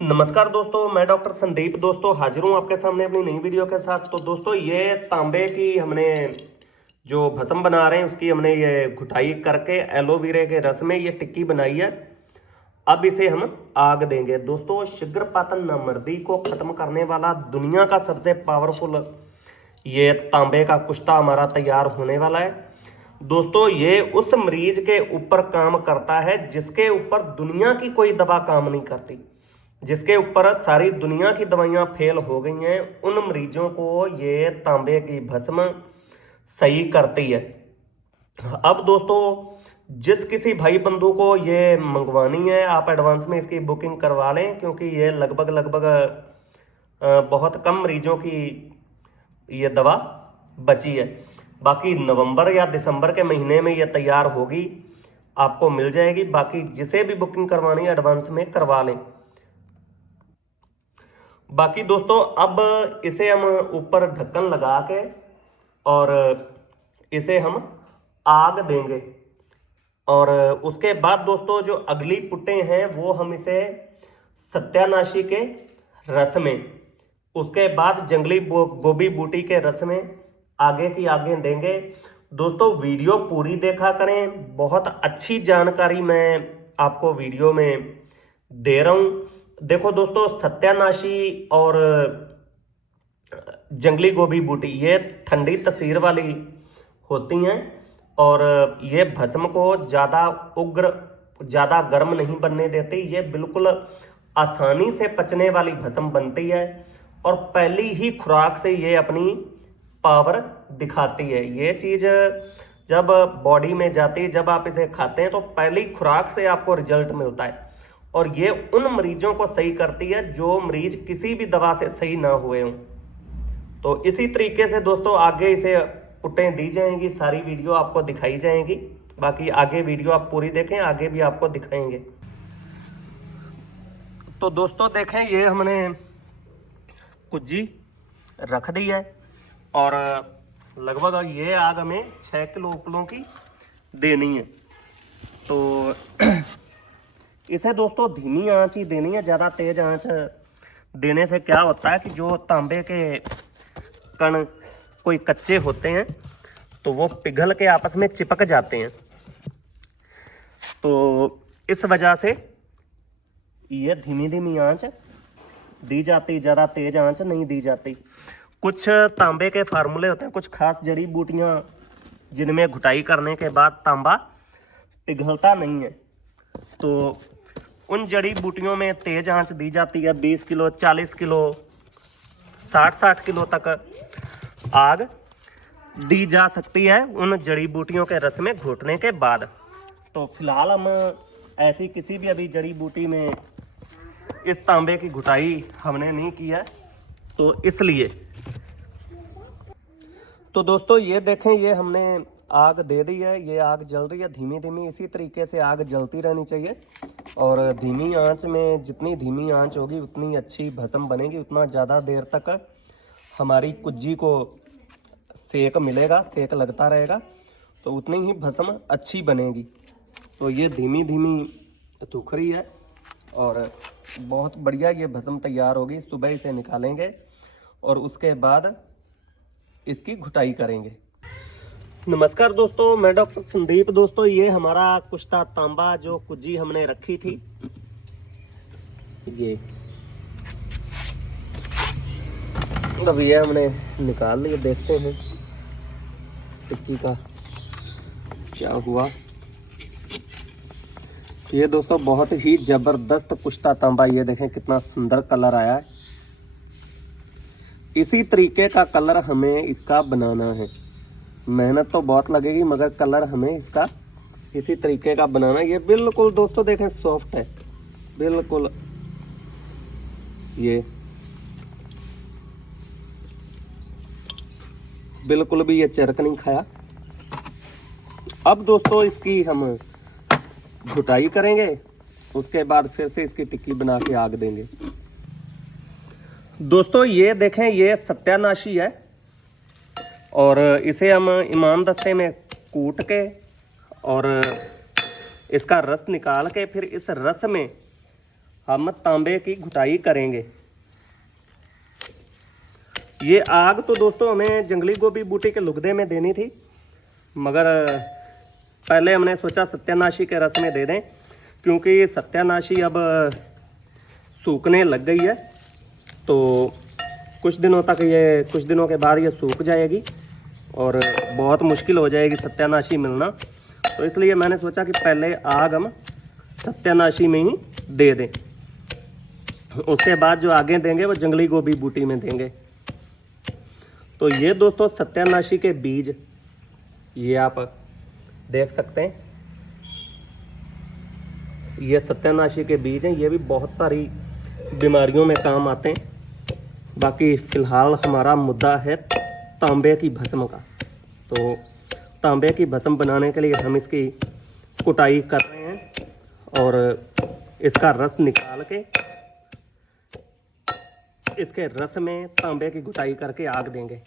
नमस्कार दोस्तों, मैं डॉक्टर संदीप दोस्तों हाजिर हूँ आपके सामने अपनी नई वीडियो के साथ। तो दोस्तों ये तांबे की हमने जो भस्म बना रहे हैं उसकी हमने ये घुटाई करके एलोवेरा के रस में ये टिक्की बनाई है। अब इसे हम आग देंगे। दोस्तों शीघ्रपातन नामर्दी को खत्म करने वाला दुनिया का सबसे पावरफुल ये तांबे का कुश्ता हमारा तैयार होने वाला है। दोस्तों ये उस मरीज के ऊपर काम करता है जिसके ऊपर दुनिया की कोई दवा काम नहीं करती, जिसके ऊपर सारी दुनिया की दवाइयाँ फेल हो गई हैं। उन मरीजों को ये तांबे की भस्म सही करती है। अब दोस्तों जिस किसी भाई बंधु को ये मंगवानी है आप एडवांस में इसकी बुकिंग करवा लें, क्योंकि ये लगभग बहुत कम मरीजों की ये दवा बची है। बाकी नवंबर या दिसंबर के महीने में ये तैयार होगी, आपको मिल जाएगी। बाकी जिसे भी बुकिंग करवानी है एडवांस में करवा लें। बाकी दोस्तों अब इसे हम ऊपर ढक्कन लगा के और इसे हम आग देंगे। और उसके बाद दोस्तों जो अगली पुट्टें हैं वो हम इसे सत्यानाशी के रस में, उसके बाद जंगली गोभी बूटी के रस में आगे की आगे देंगे। दोस्तों वीडियो पूरी देखा करें, बहुत अच्छी जानकारी मैं आपको वीडियो में दे रहा हूँ। देखो दोस्तों सत्यानाशी और जंगली गोभी बूटी ये ठंडी तसीर वाली होती हैं और ये भस्म को ज़्यादा उग्र, ज़्यादा गर्म नहीं बनने देती। ये बिल्कुल आसानी से पचने वाली भस्म बनती है और पहली ही खुराक से ये अपनी पावर दिखाती है। ये चीज़ जब बॉडी में जाती है, जब आप इसे खाते हैं तो पहली खुराक से आपको रिजल्ट मिलता है। और ये उन मरीजों को सही करती है जो मरीज किसी भी दवा से सही ना हुए हों। तो इसी तरीके से दोस्तों आगे इसे पुट्टें दी जाएंगी, सारी वीडियो आपको दिखाई जाएंगी। बाकी आगे वीडियो आप पूरी देखें, आगे भी आपको दिखाएंगे। तो दोस्तों देखें ये हमने कुज्जी रख दी है और लगभग ये आग हमें 6 किलो उपलों की देनी है। तो इसे दोस्तों धीमी आंच ही देनी है। ज़्यादा तेज आंच देने से क्या होता है कि जो तांबे के कण कोई कच्चे होते हैं तो वो पिघल के आपस में चिपक जाते हैं। तो इस वजह से ये धीमी धीमी आंच दी जाती, ज़्यादा तेज आंच नहीं दी जाती। कुछ तांबे के फार्मूले होते हैं, कुछ खास जड़ी बूटियां जिनमें घुटाई करने के बाद तांबा पिघलता नहीं है, तो उन जड़ी बूटियों में तेज आंच दी जाती है। 20 किलो 40 किलो 60 किलो तक आग दी जा सकती है उन जड़ी बूटियों के रस में घोटने के बाद। तो फिलहाल हम ऐसी किसी भी अभी जड़ी बूटी में इस तांबे की घुटाई हमने नहीं की है, तो इसलिए। तो दोस्तों ये देखें ये हमने आग दे दी है, ये आग जल रही है धीमी धीमी। इसी तरीके से आग जलती रहनी चाहिए और धीमी आंच में, जितनी धीमी आंच होगी उतनी अच्छी भस्म बनेगी, उतना ज़्यादा देर तक हमारी कुज्जी को सेक मिलेगा, सेक लगता रहेगा, तो उतनी ही भस्म अच्छी बनेगी। तो ये धीमी धीमी धुख रही है और बहुत बढ़िया ये भस्म तैयार होगी। सुबह इसे निकालेंगे और उसके बाद इसकी घुटाई करेंगे। नमस्कार दोस्तों, मैं डॉक्टर संदीप। दोस्तों ये हमारा कुश्ता तांबा जो कुज्जी हमने रखी थी, ये अब ये हमने निकाल लिया। देखते हैं टिक्की का क्या हुआ। ये दोस्तों बहुत ही जबरदस्त कुश्ता तांबा, ये देखें कितना सुंदर कलर आया है। इसी तरीके का कलर हमें इसका बनाना है। मेहनत तो बहुत लगेगी मगर कलर हमें इसका इसी तरीके का बनाना है। ये बिल्कुल दोस्तों देखें सॉफ्ट है बिल्कुल, ये बिल्कुल भी ये चरक नहीं खाया। अब दोस्तों इसकी हम घुटाई करेंगे, उसके बाद फिर से इसकी टिक्की बना के आग देंगे। दोस्तों ये देखें ये सत्यानाशी है और इसे हम इमाम दस्ते में कूट के और इसका रस निकाल के फिर इस रस में हम तांबे की घुटाई करेंगे। ये आग तो दोस्तों हमें जंगली गोभी बूटी के लुगदे में देनी थी, मगर पहले हमने सोचा सत्यानाशी के रस में दे दें, क्योंकि ये सत्यानाशी अब सूखने लग गई है। तो कुछ दिनों के बाद ये सूख जाएगी और बहुत मुश्किल हो जाएगी सत्यानाशी मिलना। तो इसलिए मैंने सोचा कि पहले आग हम सत्यानाशी में ही दे दें, उसके बाद जो आगे देंगे वो जंगली गोभी बूटी में देंगे। तो ये दोस्तों सत्यानाशी के बीज, ये आप देख सकते हैं, ये सत्यानाशी के बीज हैं। ये भी बहुत सारी बीमारियों में काम आते हैं। बाकी फ़िलहाल हमारा मुद्दा है तांबे की भस्म का। तो तांबे की भस्म बनाने के लिए हम इसकी कुटाई कर रहे हैं और इसका रस निकाल के इसके रस में तांबे की घुटाई करके आग देंगे।